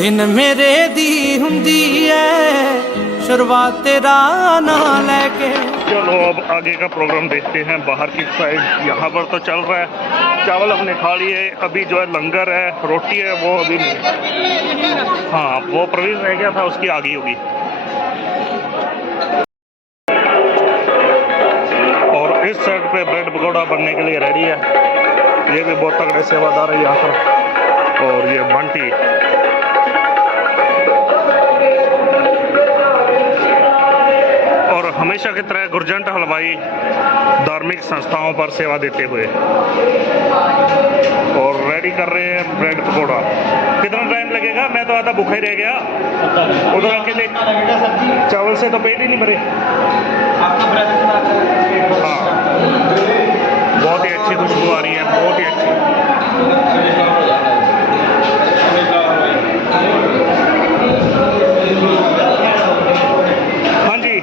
दिन मेरे दी हुंदी है शुरुआत तेरा ना लेके। चलो अब आगे का प्रोग्राम देखते हैं। बाहर की साइड यहाँ पर तो चल रहा है, चावल हमने खा लिए। अभी जो है लंगर है, रोटी है, वो अभी नहीं। हाँ, वो प्रवेश रह गया था, उसकी आगे होगी। और इस साइड पे ब्रेड पकौड़ा बनने के लिए रेडी है। ये भी बहुत तगड़े सेवादार है यहाँ पर। और ये बंटी, और हमेशा की तरह गुरजंट हलवाई धार्मिक संस्थाओं पर सेवा देते हुए और रेडी कर रहे हैं ब्रेड पकौड़ा। कितना टाइम लगेगा? मैं तो आधा भूखा ही रह गया। उधर अकेले चावल से तो पेट ही नहीं भरे। हाँ, बहुत ही अच्छी खुशबू आ रही है, बहुत ही अच्छी। हाँ जी,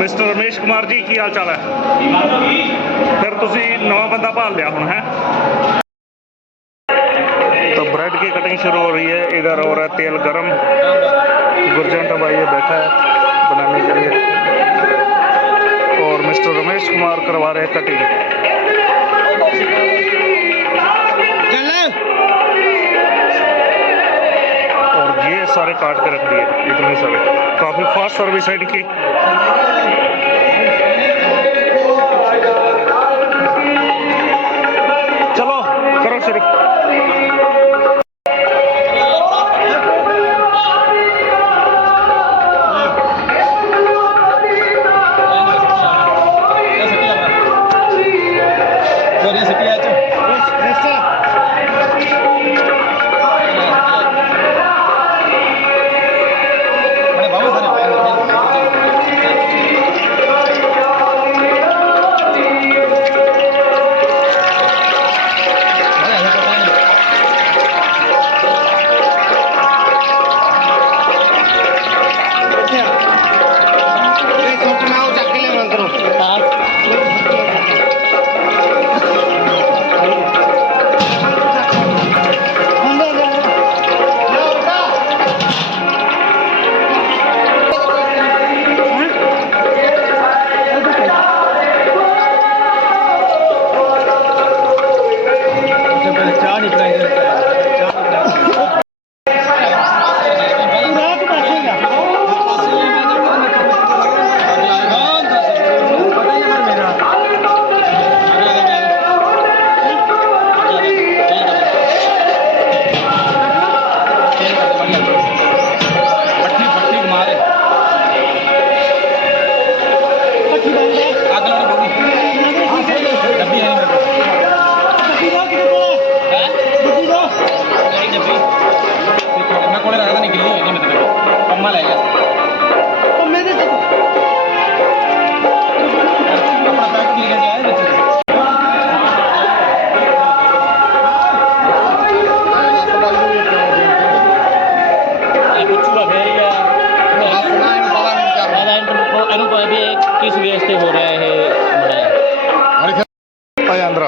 मिस्टर रमेश कुमार जी, की हाल चाल है? फिर तुसी नवा बंदा भाल लिया हुण है। तो ब्रेड की कटिंग शुरू हो रही है। इधर हो रहा है तेल गरम। गुरजंट भाई ये बैठा है बनाने के लिए और मिस्टर रमेश कुमार करवा रहे हैं कटिंग। और ये सारे काट के रख दिए, इतने सारे। काफी फास्ट सर्विस है इनकी। चलो करो शुरू। किस व्यस्त हो रहा है अंदर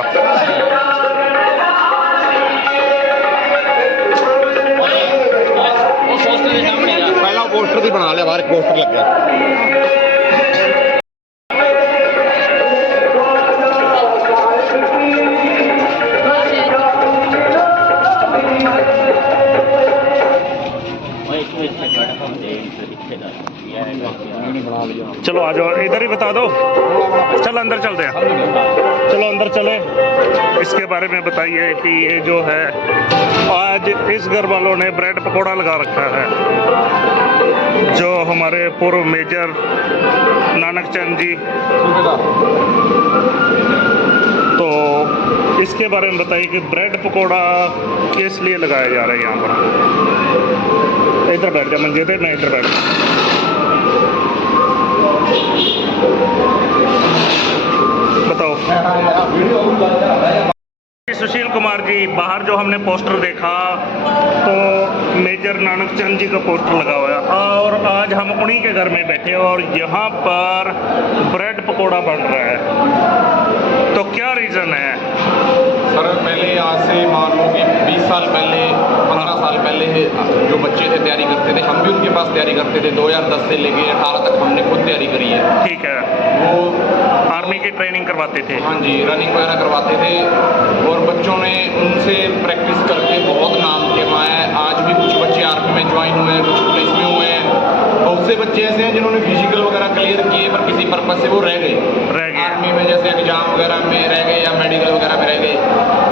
पहला पोस्टर भी बना लिया, बाहर पोस्टर लग गया। चलो आ जाओ, इधर ही बता दो। चल अंदर चलते हैं। चलो अंदर चले। इसके बारे में बताइए कि ये जो है आज इस घर वालों ने ब्रेड पकौड़ा लगा रखा है, जो हमारे पूर्व मेजर नानक चंद जी। तो इसके बारे में बताइए कि ब्रेड पकौड़ा किस लिए लगाया जा रहा है यहाँ पर। इधर बैठ जा मंजे पे, मैं इधर बैठ। बताओ। सुशील कुमार जी, बाहर जो हमने पोस्टर देखा तो मेजर नानक चंद जी का पोस्टर लगा हुआ है और आज हम उन्हीं के घर में बैठे और यहाँ पर ब्रेड पकौड़ा बन रहा है, तो क्या रीज़न है? सर पहले आज से मान लो कि 20 साल पहले 15 साल पहले तैयारी करते थे 2010 से लेके 18 तक हमने खुद तैयारी करी है। ठीक है, वो आर्मी की ट्रेनिंग करवाते थे। हाँ जी, रनिंग वगैरह करवाते थे और बच्चों ने उनसे प्रैक्टिस करके बहुत नाम कमाया है। आज भी कुछ बच्चे आर्मी में ज्वाइन हुए हैं, कुछ पुलिस में हुए हैं। बहुत से बच्चे ऐसे हैं जिन्होंने फिजिकल वगैरह क्लियर किए पर किसी पर्पज से वो रह गए आर्मी में, जैसे एग्जाम वगैरह में रह गए या मेडिकल वगैरह में रह गए।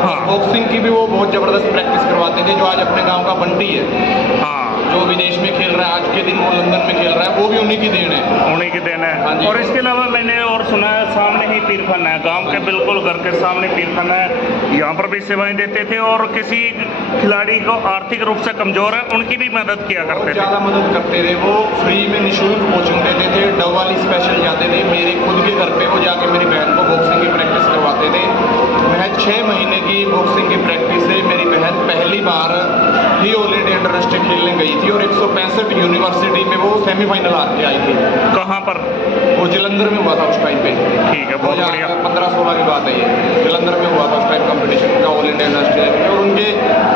हाँ। बॉक्सिंग की भी वो बहुत ज़बरदस्त प्रैक्टिस करवाते थे, जो आज अपने गाँव का बंटी है। हाँ, जो विदेश में खेल रहा है, आज के दिन वो लंदन में खेल रहा है, वो भी उन्हीं की देन है। उन्हीं की देन हाँ है। जी। और इसके अलावा मैंने और सुना है सामने ही पीरखाना है, गांव के बिल्कुल घर के सामने पीरखाना है, यहाँ पर भी सेवाएं देते थे और किसी खिलाड़ी को आर्थिक रूप से कमजोर है उनकी भी मदद किया करते थे। ज़्यादा मदद करते थे वो, फ्री में निःशुल्क कोचिंग देते थे। डबवाली स्पेशल जाते थे, मेरे खुद के घर पे वो जाके मेरी बहन को बॉक्सिंग की प्रैक्टिस करवाते थे। महज 6 महीने की बॉक्सिंग की प्रैक्टिस से मेरी बहन पहली बार ही ऑल इंडिया इंटरनेशनल खेलने गई थी और 165 यूनिवर्सिटी में वो सेमीफाइनल हार के आई थी। कहाँ पर? वो जलंधर में हुआ था उस टाइम पे। ठीक है, बहुत बढ़िया। 15-16 की बात है ये, जलंधर में हुआ था उस टाइम कंपटीशन का ऑल इंडिया इंटरनेशनल। और उनके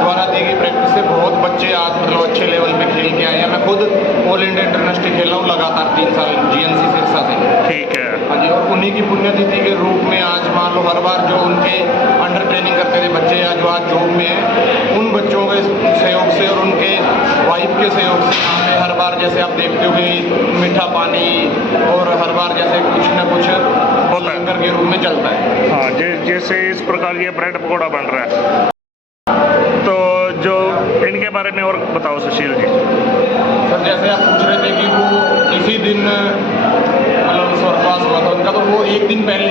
द्वारा दी गई प्रैक्टिस से बहुत बच्चे आज मतलब अच्छे लेवल पे खेल के आए हैं। मैं खुद ऑल इंडिया इंटरनेशनल खेल रहा हूँ लगातार 3 साल GNC सिरसा से। ठीक है। हाँ जी, और उन्हीं की पुण्यतिथि के रूप में आज मान लो हर बार जो उनके अंडर ट्रेनिंग करते थे बच्चे या जो आज जॉब में हैं, उन बच्चों के सहयोग से और उनके वाइफ के सहयोग से हमें हर बार, जैसे आप देखते हो कि मीठा पानी और हर बार जैसे कुछ ना कुछ लंगर के रूप में चलता है। हाँ, जैसे इस प्रकार ये ब्रेड पकौड़ा बन रहा है, तो जो इनके बारे में और बताओ सुशील जी। सर, जैसे आप पूछ रहे थे कि वो इसी दिन मतलब स्वर्गवास हुआ था उनका, तो वो एक दिन पहले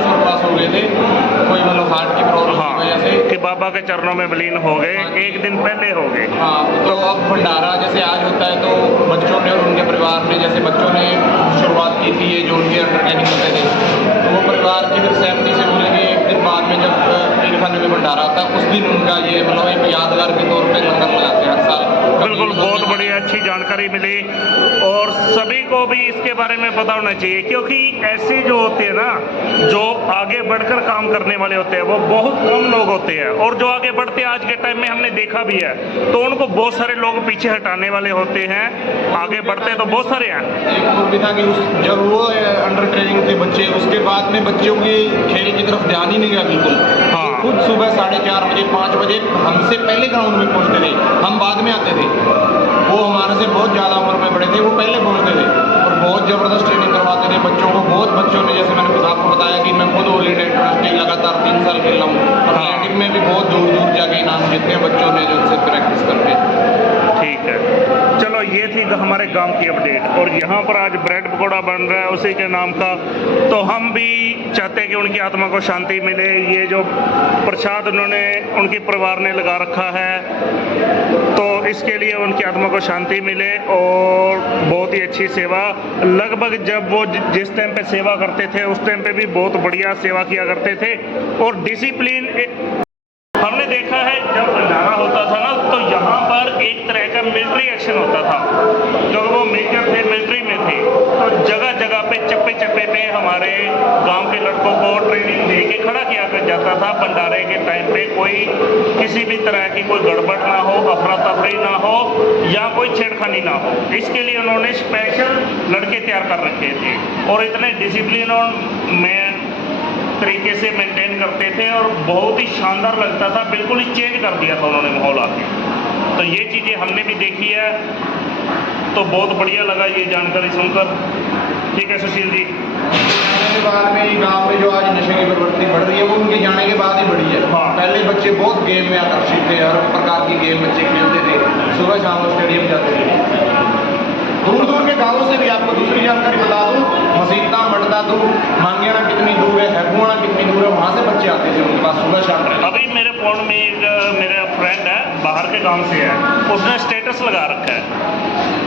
स्वर्गवास हो गए थे, कोई मतलब हार्ट की प्रॉब्लम की वजह से, कि बाबा के चरणों में विलीन हो गए। एक दिन पहले हो गए। हाँ, तो अब भंडारा जैसे आज होता है तो बच्चों ने और उनके परिवार ने, जैसे बच्चों ने शुरुआत की थी ये जो उनके अंडर ट्रेनिंग करते थे, तो वो परिवार की फिर सहमति से बोले कि एक दिन बाद में जब पीरखाने में भंडारा होता है उस दिन उनका ये मतलब एक यादगार के तौर पर लंगर लगाते हैं हर साल। बिल्कुल, बहुत बढ़िया, अच्छी जानकारी मिली और सभी को भी इसके बारे में पता होना चाहिए, क्योंकि ऐसे जो होते हैं ना, जो आगे बढ़कर काम करने वाले होते हैं, वो बहुत कम लोग होते हैं। और जो आगे बढ़ते हैं आज के टाइम में हमने देखा भी है, तो उनको बहुत सारे लोग पीछे हटाने वाले होते हैं। आगे बढ़ते तो बहुत सारे हैं। एक और भी था कि जब वो अंडर ट्रेनिंग थे बच्चे, उसके बाद में बच्चों के खेल की तरफ ध्यान ही नहीं गया बिल्कुल। हाँ। खुद सुबह 4:30 बजे 5 बजे हमसे पहले ग्राउंड में पहुंचते थे, हम बाद में आते थे। वो हमारे से बहुत ज़्यादा उम्र में बड़े थे, वो पहले पहुंचते थे और बहुत ज़बरदस्त ट्रेनिंग करवाते थे बच्चों को। बहुत बच्चों ने, जैसे मैंने आपको बताया कि मैं खुद ऑल इंडिया इंटरनेशनल लगातार 3 साल खेल रहा हूँ, एथलेटिक में भी बहुत दूर दूर जाके इनाम जीते हैं बच्चों ने जो उनसे प्रैक्टिस करके। ठीक है, चलो ये थी हमारे गांव की अपडेट। और यहाँ पर आज ब्रेड पकौड़ा बन रहा है उसी के नाम का, तो हम भी चाहते हैं कि उनकी आत्मा को शांति मिले। ये जो प्रसाद उन्होंने, उनके परिवार ने लगा रखा है, तो इसके लिए उनकी आत्मा को शांति मिले। और बहुत ही अच्छी सेवा, लगभग जब वो जिस टाइम पे सेवा करते थे उस टाइम पे भी बहुत बढ़िया सेवा किया करते थे। और डिसिप्लिन हमने देखा है, जब भंडारा होता था ना, तो यहाँ पर एक तरह का मिलिट्री एक्शन होता था, क्योंकि वो मेजर थे, मिलिट्री में थे, तो जगह जगह पे चप्पे चप्पे पे हमारे गांव के लड़कों को ट्रेनिंग दे के खड़ा किया जाता था। भंडारे के टाइम पे कोई किसी भी तरह की कोई गड़बड़ ना हो, अफरा तफरी ना हो या कोई छेड़खानी ना हो, इसके लिए उन्होंने स्पेशल लड़के तैयार कर रखे थे और इतने डिसिप्लिन और तरीके से मेंटेन करते थे और बहुत ही शानदार लगता था। बिल्कुल ही चेंज कर दिया था उन्होंने माहौल आके। तो ये चीज़ें हमने भी देखी है, तो बहुत बढ़िया लगा ये जानकारी सुनकर। ठीक है सुशील जी। जाने के बाद में गांव में जो आज नशे की प्रवृत्ति बढ़ रही है वो उनके जाने के बाद ही बढ़ी है। हाँ। पहले बच्चे बहुत गेम में आकर्षित थे, हर प्रकार की गेम बच्चे खेलते थे, सुबह शाम स्टेडियम जाते थे। दूर दूर के गांवों से भी आपको दूसरी जानकारी बता दूं, मसीता, मडदा दूर, मांगेड़ा कितनी दूर है, हैपुआना कितनी दूर है, वहाँ से बच्चे आते थे उनके पास सुबह शाम। अभी मेरे फोन में एक मेरा फ्रेंड है, बाहर के गांव से है, उसने स्टेटस लगा रखा है,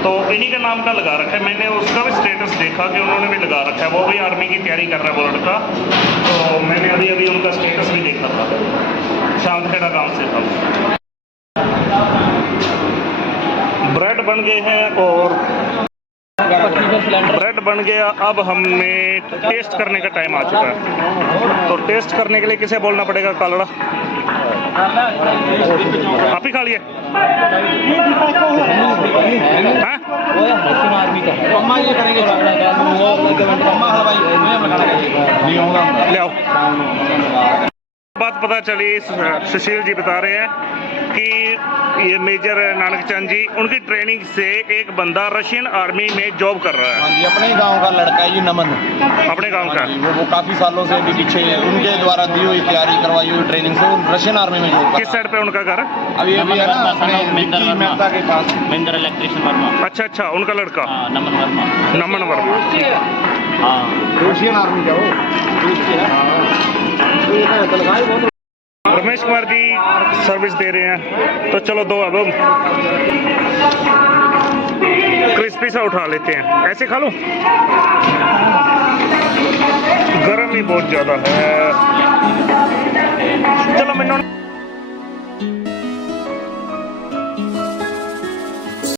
तो इन्हीं के नाम का लगा रखा है। मैंने उसका भी स्टेटस देखा कि उन्होंने भी लगा रखा है, वो भी आर्मी की तैयारी कर रहा है वो लड़का। तो मैंने अभी अभी उनका स्टेटस भी देखा था, शांतखेड़ा गाँव से था। ब्रेड बन गए हैं और ब्रेड बन गया। अब हमें टेस्ट करने का टाइम आ चुका है, तो टेस्ट करने के लिए किसे बोलना पड़ेगा? कालड़ा। आप ही खा लिए हाँ? अम्मा ये करेंगे अम्मा हलवाई नहीं होगा ले आओ। बात पता चली, सुशील जी बता रहे हैं कि ये मेजर नानक चंद जी, उनकी ट्रेनिंग से एक बंदा रशियन आर्मी में जॉब कर रहा है। हाँ जी, अपने ही गांव का लड़का है ये नमन। अपने गांव का? हाँ जी, वो काफी सालों से अभी पीछे उनके द्वारा दी हुई तैयारी करवाई हुई ट्रेनिंग से रशियन आर्मी में जॉब कर किस साइड पे उनका घर? अब ये भी है ना अपने विक्की मेहता के पास। महेंद्र इलेक्ट्रिशियन वर्मा। अच्छा अच्छा, उनका लड़का नमन वर्मा। नमन वर्मा। हाँ रशियन आर्मी का वो। रमेश कुमार जी सर्विस दे रहे हैं, तो चलो दो अब क्रिस्पी सा उठा लेते हैं। ऐसे खा लूं? गर्म ही बहुत ज्यादा है। चलो मैंने